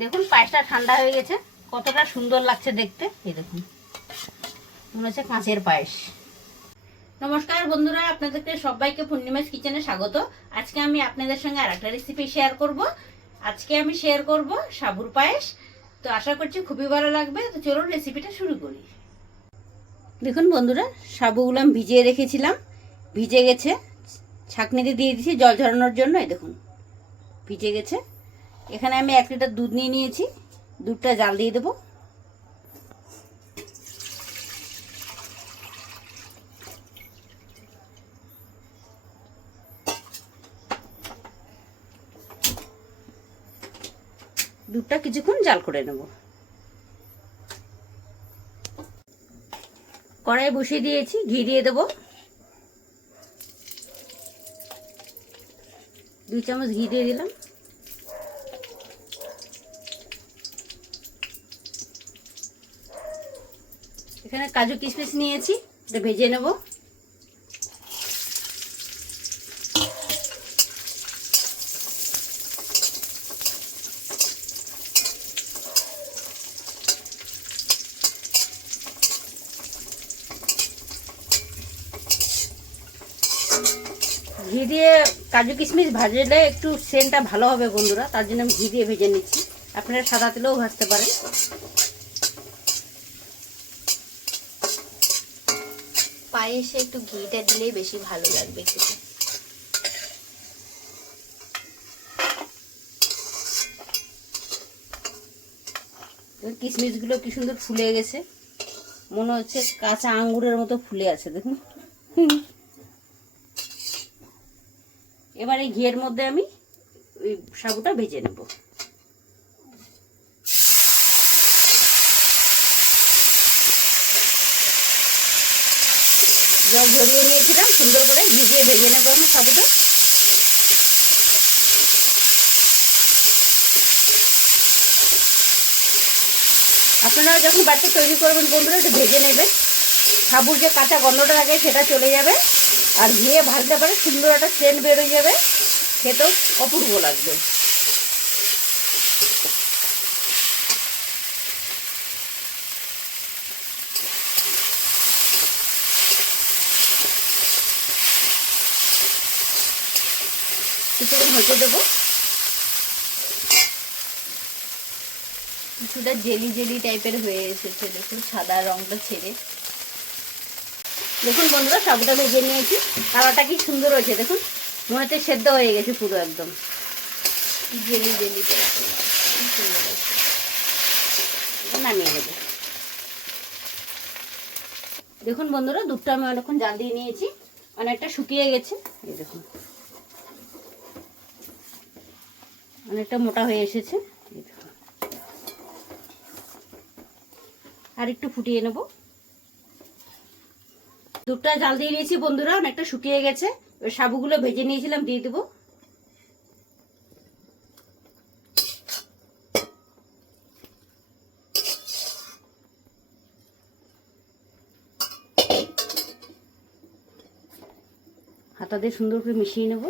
দেখুন পায়েসটা ঠান্ডা হয়ে গেছে, কতটা সুন্দর লাগছে দেখতে। এই দেখুন, মনে হচ্ছে কাঁচের পায়েস। নমস্কার বন্ধুরা, আপনাদেরকে সবাইকে পূর্ণিমাস কিচেনে স্বাগত। আজকে আমি আপনাদের সঙ্গে আরেকটা রেসিপি শেয়ার করব। আজকে আমি শেয়ার করব সাবুর পায়েস। তো আশা করছি খুবই ভালো লাগবে। তো চলুন রেসিপিটা শুরু করি। দেখুন বন্ধুরা, সাবুগুলো আমি ভিজিয়ে রেখেছিলাম, ভিজে গেছে। ছাঁকনিতে দিয়ে দিয়েছি জল ঝরানোর জন্য। এই দেখুন ভিজে গেছে। এখানে আমি 1 লিটার দুধ নিয়ে নিয়েছি, দুধটা জাল দিয়ে দেবো। দুধটা কিছুক্ষণ জাল করে নেব। কড়াই বসিয়ে দিয়েছি, ঘি দিয়ে দেবো। 2 চামচ ঘি দিয়ে দিলাম। এখানে কাজু কিশমিশ নিয়েছি, এটা ভেজে নেব। ঘি দিয়ে কাজু কিশমিশ ভাজলে একটু সেন্টটা ভালো হবে বন্ধুরা, তার জন্য আমি ঘি দিয়ে ভেজে নিচ্ছি। আপনারা সাদা তেলেও ভাজতে পারেন। পায়েসে একটু ঘিটা দিলেই বেশি ভালো লাগবে খেতে। কিশমিশগুলো কি সুন্দর ফুলে গেছে, মনে হচ্ছে কাঁচা আঙ্গুরের মতো ফুলে আছে দেখুন। এবার এই ঘিয়ের মধ্যে আমি ওই সাবুটা ভেজে নেব। জল ঝরিয়ে নিয়েছিলাম, সুন্দর করে ঘি দিয়ে ভেজে নেব আমি সাবুটা। আপনারা যখন বাড়িতে তৈরি করবেন বন্ধুরা, একটু ভেজে নেবেন। সাবুর যে কাঁচা গন্ধটা লাগে সেটা চলে যাবে, আর ঘিয়ে ভাজতে পারে সুন্দর একটা সেন্ট বেরোয় যাবে, খেতেও অপূর্ব লাগবে। কিছুক্ষণ হতে দেবো। কিছুটা জেলি জেলি টাইপের হয়ে এসেছে, দেখুন সাদা রংটা ছেড়ে। দেখুন বন্ধুরা, সাবুটা ভেজে নিয়েছি, কালারটা কি সুন্দর হয়েছে দেখুন, মনে হচ্ছে সেদ্ধ হয়ে গেছে পুরো একদম জেলি জেলি টাইপের সুন্দর লাগছে। নামিয়ে নেবো। দেখুন বন্ধুরা, দুধটা আমি অনেকক্ষণ জাল দিয়ে নিয়েছি, অনেকটা শুকিয়ে গেছে। এই দেখুন অনেকটা মোটা হয়ে এসেছে। এই দেখুন, আর একটু ফুটিয়ে নেব। দুধটা জাল দিয়ে নিয়েছি বন্ধুরা, অনেকটা শুকিয়ে গেছে। এবার সাবুগুলো ভেজে নিয়েছিলাম দিয়ে দেবো। হাতা দিয়ে সুন্দর করে মিশিয়ে নেব।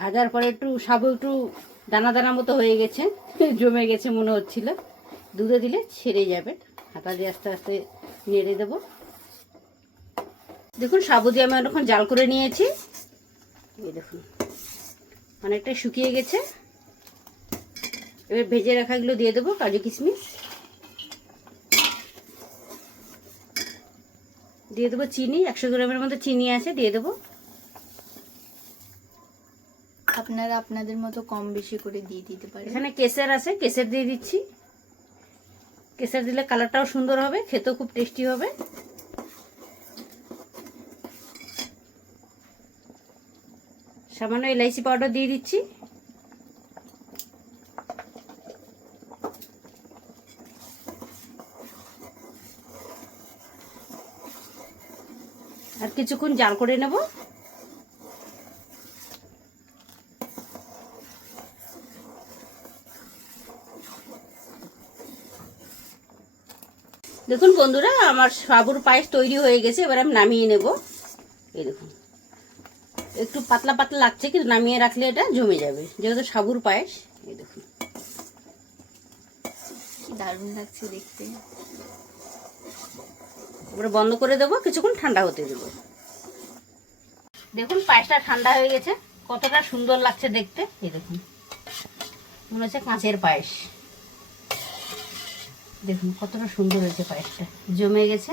ভাজার পরে একটু সাবু একটু দানা দানা মতো হয়ে গেছে, জমে গেছে মনে হচ্ছিল। দুধে দিলে ছেড়ে যাবে। হাতা দিয়ে আস্তে আস্তে নেড়ে দেবো। দেখুন সাবু দিয়ে আমি অনেকক্ষণ জাল করে নিয়েছি। এই দেখুন অনেকটা শুকিয়ে গেছে। এবার ভেজে রাখাগুলো দিয়ে দেবো, কাজু কিশমিশ দিয়ে দেবো, চিনি 100 গ্রামের মতো চিনি আছে দিয়ে দেবো। আপনারা আপনাদের মতো কম বেশি করে দিয়ে দিতে পারেন। এখানে কেশর আছে, কেশর দিয়ে দিচ্ছি। কেশর দিলে কালারটাও সুন্দর হবে, খেতেও খুব টেস্টি হবে। সামান্য ইলাইচি পাউডার দিয়ে দিচ্ছি। আর কিছুক্ষণ জাল করে নেব। দেখুন বন্ধুরা, আমার সাবুর পায়েস তৈরি হয়ে গেছে। এবার আমি নামিয়ে নেব। এই দেখুন একটু পাতলা পাতলা লাগছে, কিন্তু নামিয়ে রাখলে এটা জমে যাবে, যেহেতু সাবুর পায়েস। এই দেখুন কি দারুণ লাগছে দেখতে। এবারে বন্ধ করে দেবো, কিছুক্ষণ ঠান্ডা হতে দেবো। দেখুন পায়েসটা ঠান্ডা হয়ে গেছে, কতটা সুন্দর লাগছে দেখতে। এই দেখুন মনে হচ্ছে কাঁচের পায়েস। দেখুন কতটা সুন্দর হয়েছে, পায়েসটা জমে গেছে।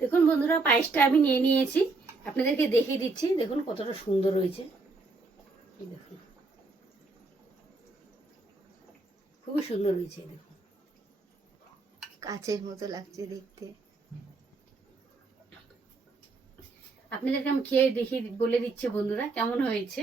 দেখুন বন্ধুরা, পায়েসটা আমি নিয়ে নিয়েছি, আপনাদেরকে দেখিয়ে দিচ্ছি। দেখুন কতটা সুন্দর হয়েছে, এই দেখুন খুবই সুন্দর হয়েছে। দেখুন কাচের মতো লাগছে দেখতে। আপনাদেরকে আমি খেয়ে দেখিয়ে বলে দিচ্ছি বন্ধুরা কেমন হয়েছে।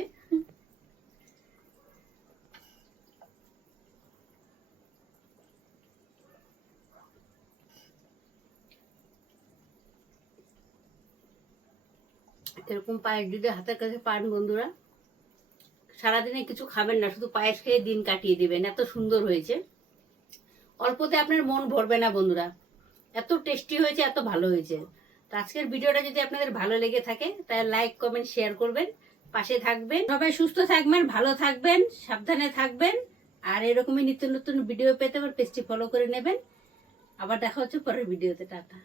এরকম পায়েস যদি হাতের কাছে পান বন্ধুরা, সারাদিনে কিছু খাবেন না, শুধু পায়েস খেয়ে দিন কাটিয়ে দিবেন, এত সুন্দর হয়েছে। অল্পতে আপনার মন ভরবে না বন্ধুরা, এত টেস্টি হয়েছে, এত ভালো হয়েছে। তো আজকের ভিডিওটা যদি আপনাদের ভালো লেগে থাকে তাহলে লাইক কমেন্ট শেয়ার করবেন, পাশে থাকবেন। সবাই সুস্থ থাকবেন, ভালো থাকবেন, সাবধানে থাকবেন। আর এরকমই নিত্য নতুন ভিডিও পেতে আমার পেজটি ফলো করে নেবেন। আবার দেখা হচ্ছে পরের ভিডিওতে। টাটা।